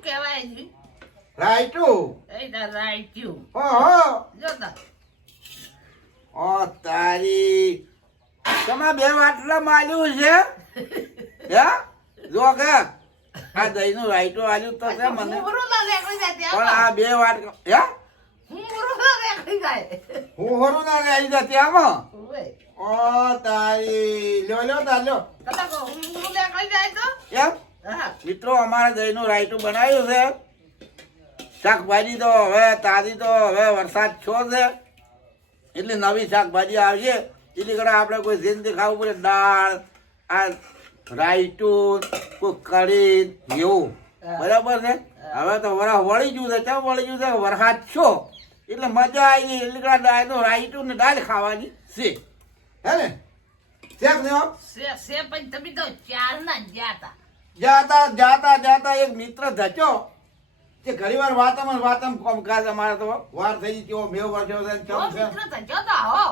કહેવાય છે રાયટું એ તા રાઈટ્યું ઓહો જો તા ઓ તારી તમારે બે વાટલા માલ્યું છે હે જો કે આ દહીંનું રાયટું આલ્યું તો છે મને હું બરો ના રેકડી જાય પણ આ બે વાટ હે હું બરો ના રેકડી જાય હું હોરું ના આવી જતી આમાં ઓય ઓ તારી લ્યો તા લ્યો કતા કો હું બરો રેકડી જાય તો એમ હા મિત્રો અમારે દહીંનું રાયટું બનાવ્યું છે શાકભાજી તો હવે તાજી તો હવે વરસાદ છો છે એટલે નવી શાકભાજી આવશે એટલે કડા આપણે કોઈ જિંદગી ખાવું પડે દાળ આ રાયટું કોઈ કઢી એવું બરાબર છે હવે તો વરસ વળી ગયું છે કેમ વળી ગયું છે વરસાદ છો એટલે મજા આવી ગઈ એટલે કડા દાળનું રાયટું ને દાળ ખાવાની છે હે ને શેક ને સે પણ તમે તો ચાર ના ગયા જાતા એક મિત્ર ધચો કે ઘણી વાર વાતમ કામકાજ અમારે તો વાર થઈ ગઈ કેવો મેવ વર્યો છે તા ચમ છે મિત્ર તજો તો હો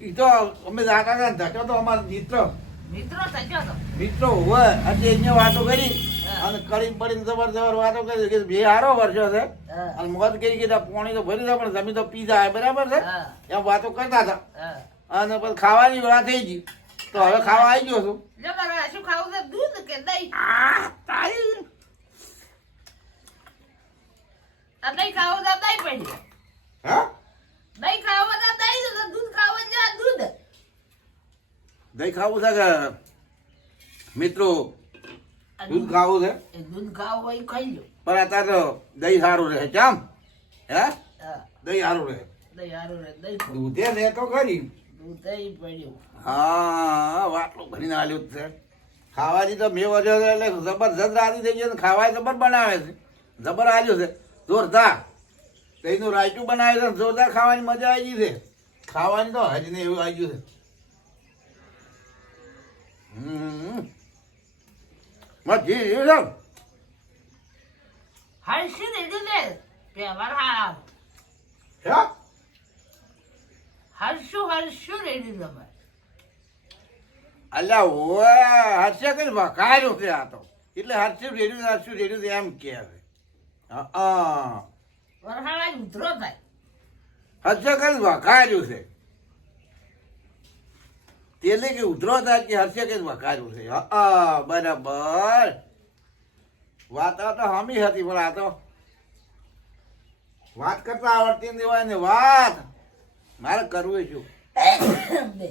ઈ તો અમે જાતા હતા ધચો તો અમારો મિત્રો તજો તો મિત્રો હોય આજે અહીંયા વાતો કરી અને કરી પડીને જબર વાતો કરી કે બે હારો વર્યો છે અને મોત કરી કે પાણી તો ભરી દે પણ જમી તો પી જાય બરાબર છે એમ વાતો કરતા હતા અને પછી ખાવાની વેળા થઈ ગઈ તો હવે ખાવા આવી ગયો છું જો મારા શું ખાવું છે દૂધ કે દહીં તારી આ દહીં ખાવું તો દહીં પડી હા દહીં ખાવું તો દહીં તો દૂધ ખાવું છે દૂધ દહીં ખાવું છે કે મિત્રો દૂધ ખાવું છે એ દૂધ ખાવું હોય ખાઈ લો પણ અત્યારે તો દહીં સારું રહે ચામ હે હા દહીં સારું રહે દહીં હારું રે દહીં દૂધે રહે તો ખરી દૂધ દહીં પડ્યું હા વાટલું ભરીને આલ્યું જ છે ખાવાથી તો મેં વધ્યો છે એટલે જબરજસ્ત રાજી થઈ ગઈ ખાવા જબર બનાવે છે જબર આલ્યું છે જોરદાર દહીંનું રાયટું બનાવે છે જોરદાર ખાવાની મજા આવી ગઈ છે ખાવાની તો હજી ને એવું આવી ગયું છે મજી છે હર્ષી દીધું ને પેવાર હા હે હર્ષું રેડી તમે અલ્યા ઓય હર્ષે કઈ વખાર્યું છે આ તો એટલે હર્ષું રેડ્યું એમ કે હા વરહાળા ઉતરો થાય હર્ષે કઈ વખાર્યું છે તેલે કે ઉતરો થાય કે હર્ષે કઈ વખાર્યું છે હા બરાબર વાત તો હમી હતી પણ આ તો વાત કરતા આવડતી નહીં હોય ને વાત મારે કરવું શું બે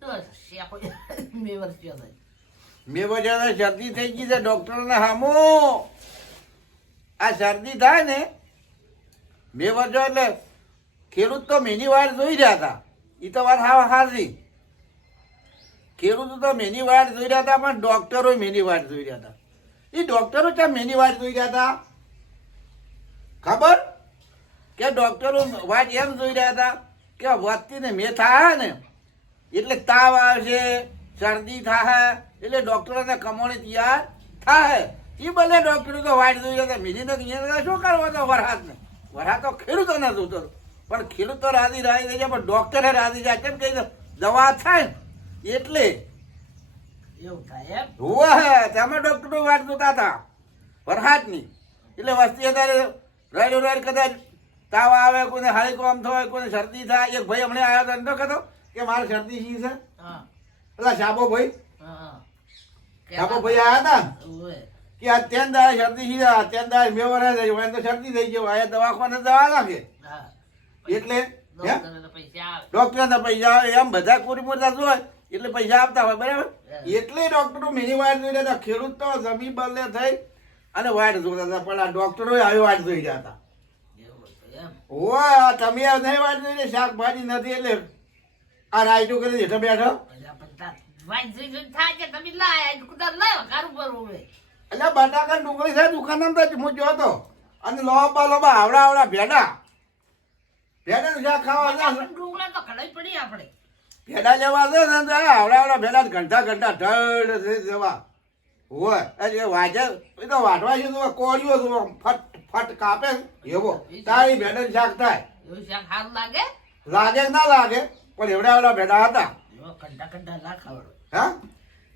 તો શેકો મે વર્ષ થાય મેં બજાને શરદી થઈ ગઈ છે ડોક્ટરને હામો આ શરદી થાય ને મેં બજો એટલે ખેડૂત તો મેની વાડ જોઈ રહ્યા હતા એ તો વાત હારી ખેડૂતો તો મેની વાડ જોઈ રહ્યા હતા પણ ડોક્ટરો મેની વાડ જોઈ રહ્યા હતા એ ડોક્ટરો ક્યાં મેની વાડ જોઈ રહ્યા હતા ખબર કે ડોક્ટરો વાડ એમ જોઈ રહ્યા હતા કે વધતી ને મેં થાય ને એટલે તાવ આવશે શરદી થાય એટલે ડોક્ટરોને કમોણી તૈયાર થાય એ બધે ડોક્ટરો તો વાટ જોઈ રહ્યા હતા મેની તો શું કરવો હતો વરસાદ તો ખેડૂતોને જોતો હતો પણ ખેડૂતો રાજી થઈ જાય પણ ડોક્ટરે રાજી જાય કેમ કહી દવા થાય ને એટલે એવું થાય એમ હોવા તમે ડોક્ટરો વાટ જોતા હતા વરસાદની એટલે વસ્તી અત્યારે રાડ કદાચ તાવ આવે કોઈને હારી કોમ થાય કોઈને શરદી થાય એક ભાઈ હમણાં આવ્યો હતો એમ તો કહેતો કે મારે શરદી શી છે હા પેલા શાબો ભાઈ હા આવ્યા હતા ઓય કે આ ત્રણ દાડે શરદી શી ત્રણ દાડે મેં વરાય થઈ ગયો તો શરદી થઈ ગયો આ દવાખાને દવા નાખે હા એટલે ડોક્ટરને તો પૈસા આવે ડોક્ટરને પૈસા આવે એમ બધા કોરી મોટા જોય એટલે પૈસા આપતા હોય બરાબર એટલે ડોક્ટરો મિની વાડ જોઈ રહ્યા હતા ખેડૂત તો જમીન બદલે થઈ અને વાડ જોતા હતા પણ આ ડોક્ટરો આવી વાડ જોઈ રહ્યા હતા એવું હતું એમ ઓય તમે નહીં વાડ જોઈ શાકભાજી નથી એટલે આ રાઈટો કરી હેઠો બેઠો બધા બધા વાઈ જોઈ થાય કે તમે લાય કુદર લાય કારું પર હોય એટલે બટાકા ડુંગળી છે દુકાન તો હું જોતો અને લોબા આવડા ભેડા નું શાક ખાવા ડુંગળા તો ખડાઈ પડી આપણે ભેડા લેવા છે ને આવડા ભેડા ઘંટા ઢળ જવા હોય એ વાજે એ તો વાટવા છે તો કોળીઓ ફટ કાપે એવો તારી ભેડા શાક થાય એવું શાક સારું લાગે લાગે કે ના લાગે પણ એવડા ભેડા હતા કંટા ના ખાવડો હા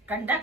કંટા